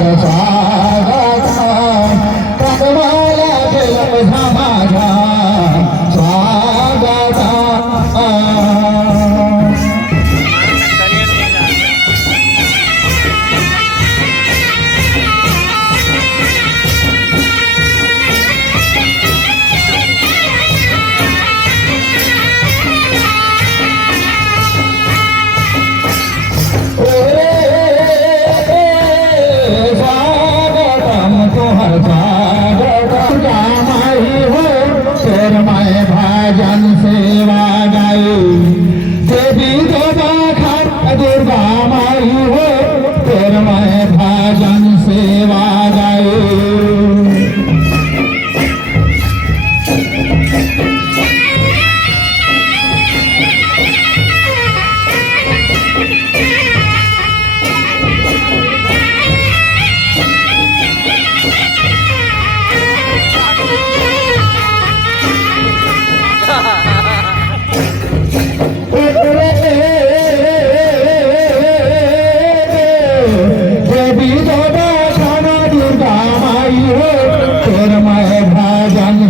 तुम्हार स्वागत तकवाला फिल्म समाजा स्वागत भजन सेवा गाई देवी देवा खट दुर्गा माई हो फिर मैं भजन सेवा गाई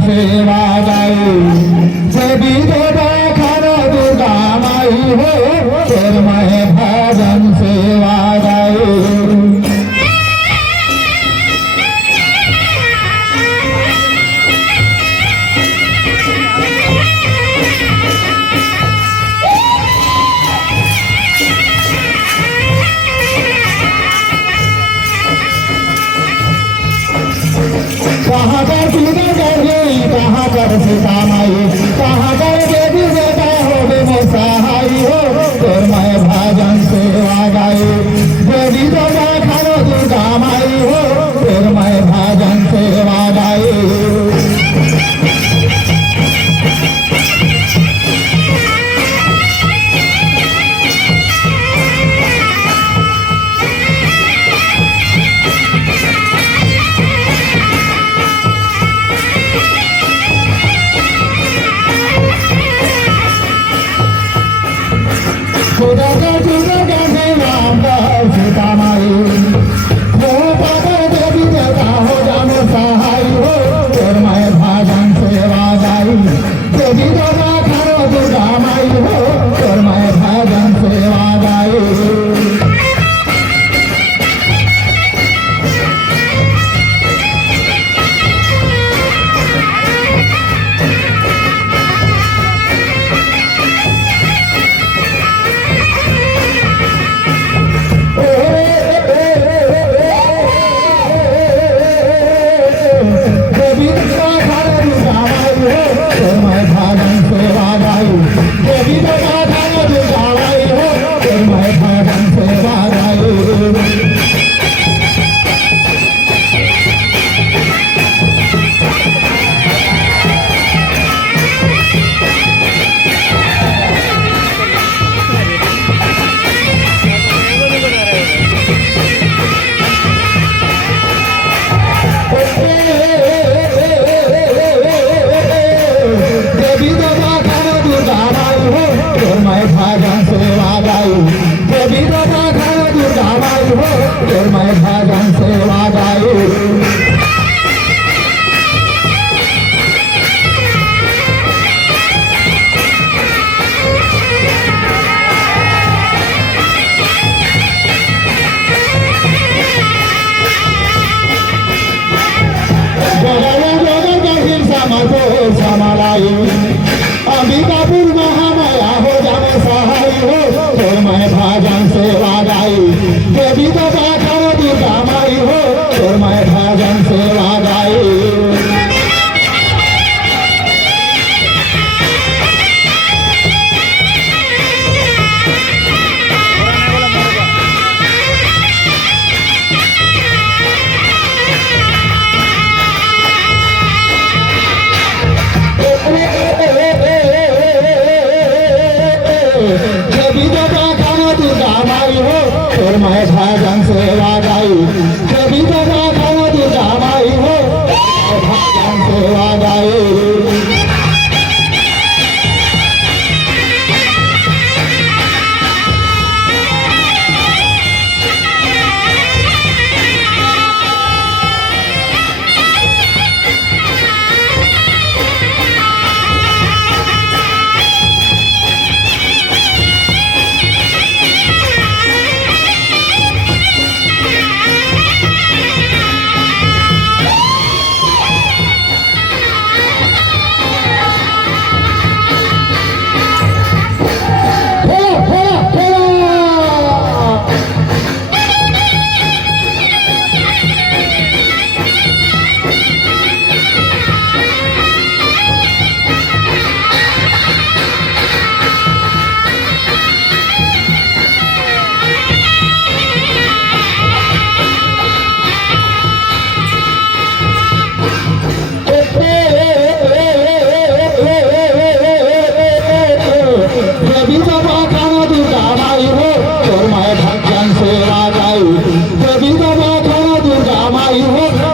सेवा गाई देवी देवा खाना दुर्गा माई हो फिर मैं भजन सेवा गाई कहाँ पर दुर्गा गई कहाँ पर सीता माई कहाँ पर देवी देवता हो बे सहाय हो फिर मैं भजन सेवा गाई देवी देवता खानो दुर्गा माई हो फिर मैं भजन सेवा गाई सीता माई हो पापा देवी देवता हो जानो सहाय हो फिर मैं भजन सेवा गाई देवी देवता खानो दुर्गा माई हो फिर मैं भजन सेवा गाई मैं भजन सेवा गाई देवी देवता खानो दुर्गा माई हो फिर मैं भजन सेवा गाई अंबिकापुर महामाया हो जाने सहाय हो फिर मैं भजन सेवा गाई देवी देवता खानो दुर्गा माई हो फिर मैं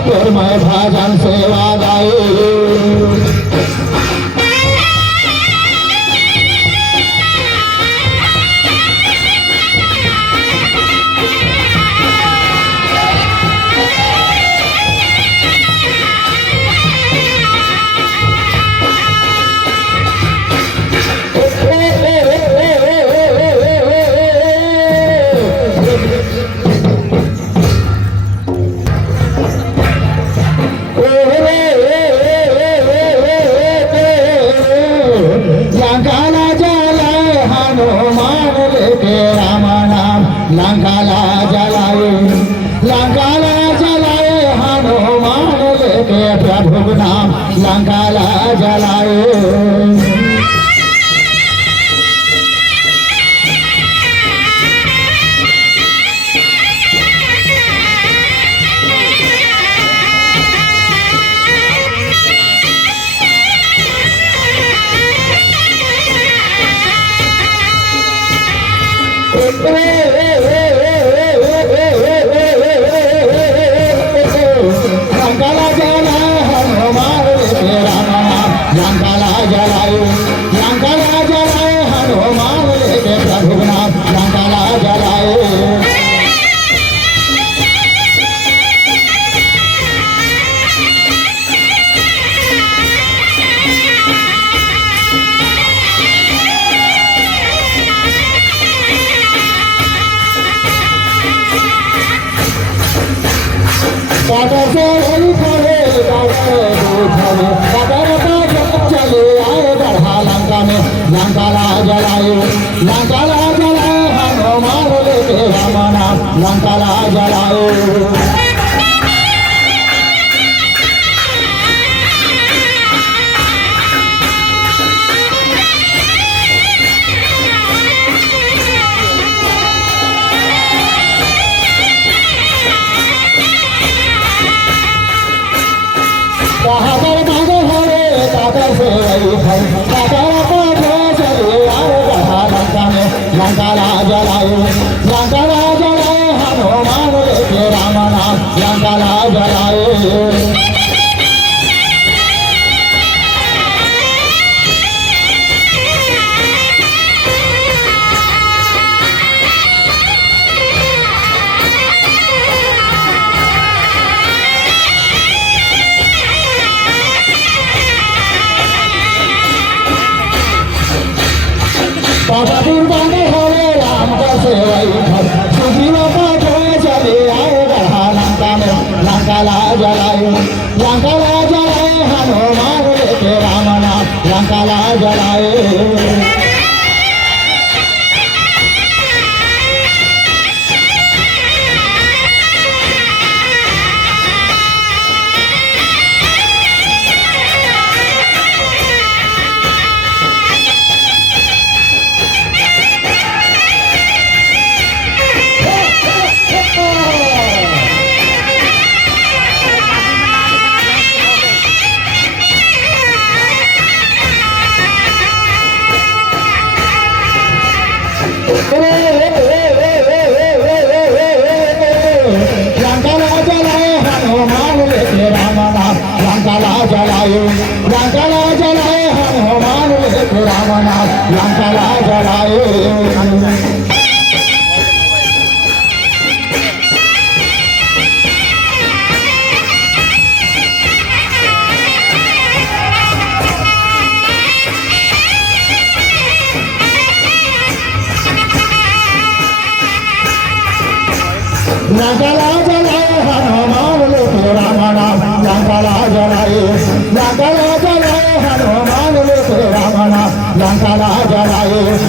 फिर मैं भजन सेवा गाई लंकाला जलाए हनुमान लेके प्रभु नाम लंकाला जलाए लंकाला जलाए हनुमान लेके राम नाम लंकाला जलाए लंकाला जलाए हनुमान लेके राम नाम लंकाला जलाए बाबा दुर्बाने हरे राम का सेवई सुग्रीव का जोए चले आए गढ़ा लंका में लंकाला जलाए हनुमान लेके राम नाम लंकाला जलाए लंकाला जलाए हनुमान लेके राम नाम लंकाला जलाए लंकाला जलाए हनुमान लेके राम नाम लंकाला जलाए हनुमान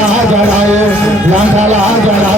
लेके राम नाम लंकाला जलाए